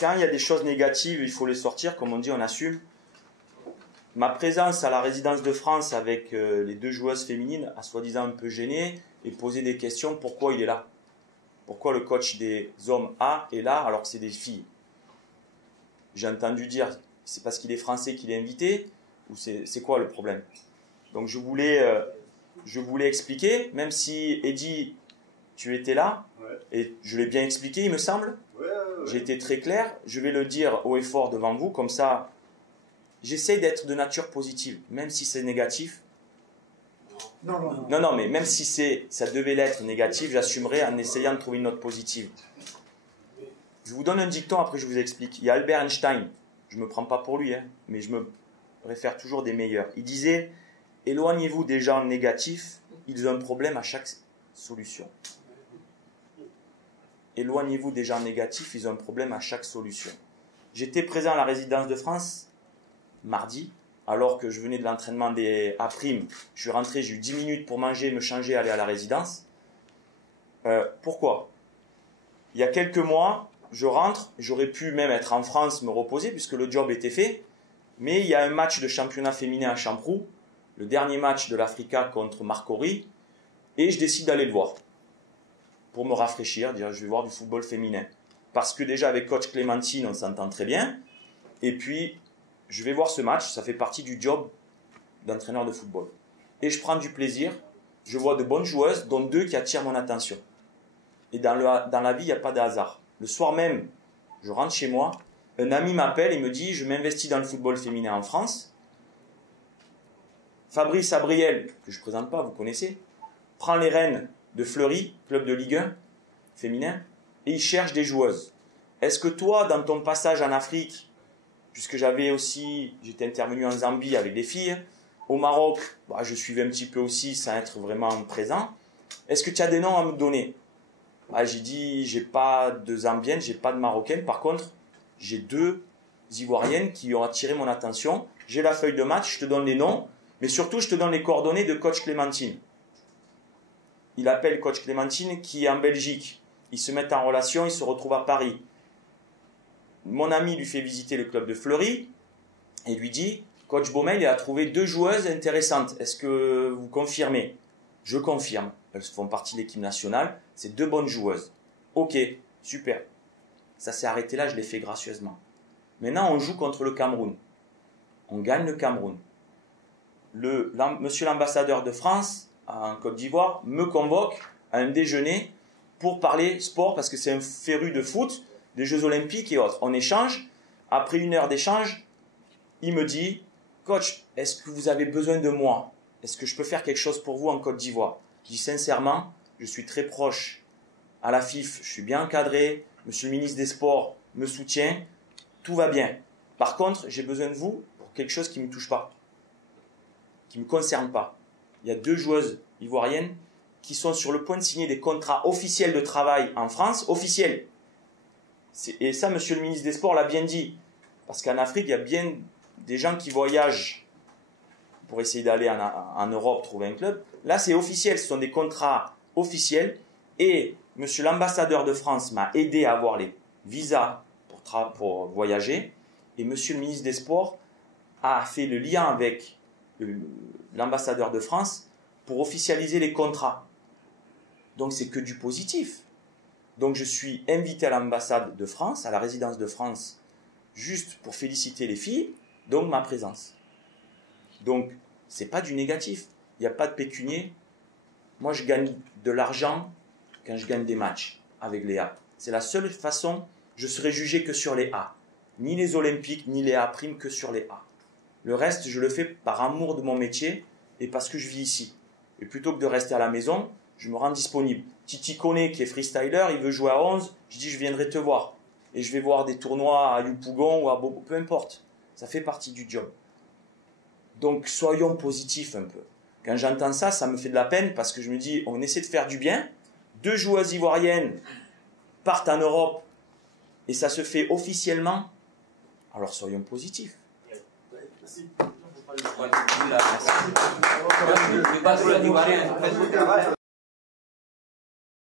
quand il y a des choses négatives, il faut les sortir, comme on dit, on assume. Ma présence à la résidence de France avec les 2 joueuses féminines a soi-disant un peu gêné et posé des questions. Pourquoi il est là? Pourquoi le coach des hommes A est là alors que c'est des filles? J'ai entendu dire, c'est parce qu'il est français qu'il est invité, ou c'est quoi le problème? Donc je voulais expliquer, même si Eddy, tu étais là, et je l'ai bien expliqué, il me semble. J'ai été très clair, je vais le dire haut et fort devant vous, comme ça, j'essaie d'être de nature positive, même si c'est négatif. Non, mais même si ça devait l'être négatif, j'assumerai en essayant de trouver une note positive. Je vous donne un dicton, après je vous explique. Il y a Albert Einstein, je ne me prends pas pour lui, mais je me réfère toujours des meilleurs. Il disait, éloignez-vous des gens négatifs, ils ont un problème à chaque solution. Éloignez-vous des gens négatifs, ils ont un problème à chaque solution. J'étais présent à la résidence de France, mardi, alors que je venais de l'entraînement des A', je suis rentré, j'ai eu 10 minutes pour manger, me changer, aller à la résidence. Pourquoi? Il y a quelques mois, je rentre, j'aurais pu même être en France, me reposer, puisque le job était fait, mais il y a un match de championnat féminin à Champroux, le dernier match de l'Africa contre Marcory, et je décide d'aller le voir, pour me rafraîchir, dire je vais voir du football féminin. Parce que déjà avec coach Clémentine, on s'entend très bien, et puis je vais voir ce match, ça fait partie du job d'entraîneur de football. Et je prends du plaisir, je vois de bonnes joueuses, dont 2 qui attirent mon attention. Et dans la vie, il n'y a pas de hasard. Le soir même, je rentre chez moi, un ami m'appelle et me dit « Je m'investis dans le football féminin en France. » Fabrice Abriel, que je ne présente pas, vous connaissez, prend les rênes de Fleury, club de Ligue 1 féminin, et il cherche des joueuses. Est-ce que toi, dans ton passage en Afrique, puisque j'étais intervenu en Zambie avec des filles, au Maroc, je suivais un petit peu aussi sans être vraiment présent, est-ce que tu as des noms à me donner? J'ai dit, j'ai pas de Zambienne, j'ai pas de Marocaine. Par contre, j'ai 2 Ivoiriennes qui ont attiré mon attention. J'ai la feuille de match, je te donne les noms, mais surtout, je te donne les coordonnées de coach Clémentine. Il appelle coach Clémentine qui est en Belgique. Ils se mettent en relation, ils se retrouvent à Paris. Mon ami lui fait visiter le club de Fleury et lui dit, coach Baumel, il a trouvé 2 joueuses intéressantes. Est-ce que vous confirmez? Je confirme. Elles font partie de l'équipe nationale. C'est 2 bonnes joueuses. Ok, super. Ça s'est arrêté là, je l'ai fait gracieusement. Maintenant, on joue contre le Cameroun. On gagne le Cameroun. Monsieur l'ambassadeur de France, en Côte d'Ivoire, me convoque à un déjeuner pour parler sport, parce que c'est un féru de foot, des Jeux Olympiques et autres. On échange. Après 1 heure d'échange, il me dit, coach, est-ce que vous avez besoin de moi? Est-ce que je peux faire quelque chose pour vous en Côte d'Ivoire? Je dis sincèrement, je suis très proche à la FIF, je suis bien encadré, monsieur le ministre des Sports me soutient, tout va bien. Par contre, j'ai besoin de vous pour quelque chose qui ne me touche pas, qui ne me concerne pas. Il y a 2 joueuses ivoiriennes qui sont sur le point de signer des contrats officiels de travail en France, officiels. Et ça, monsieur le ministre des Sports l'a bien dit, parce qu'en Afrique, il y a bien des gens qui voyagent pour essayer d'aller en Europe trouver un club. Là, c'est officiel, ce sont des contrats officiels. Et monsieur l'ambassadeur de France m'a aidé à avoir les visas pour voyager. Et monsieur le ministre des Sports a fait le lien avec l'ambassadeur de France pour officialiser les contrats. Donc, c'est que du positif. Donc, je suis invité à l'ambassade de France, à la résidence de France, juste pour féliciter les filles, donc ma présence. Donc, c'est pas du négatif. Il n'y a pas de pécunier. Moi, je gagne de l'argent quand je gagne des matchs avec les A. C'est la seule façon, je serai jugé que sur les A. Ni les Olympiques, ni les A', que sur les A. Le reste, je le fais par amour de mon métier et parce que je vis ici. Et plutôt que de rester à la maison, je me rends disponible. Titi Koné, qui est freestyler, il veut jouer à 11, je dis je viendrai te voir. Et je vais voir des tournois à Yopougon ou à Bobo, peu importe. Ça fait partie du job. Donc, soyons positifs un peu. Quand j'entends ça, ça me fait de la peine parce que je me dis, on essaie de faire du bien. 2 joueuses ivoiriennes partent en Europe et ça se fait officiellement. Alors, soyons positifs. Merci. Merci.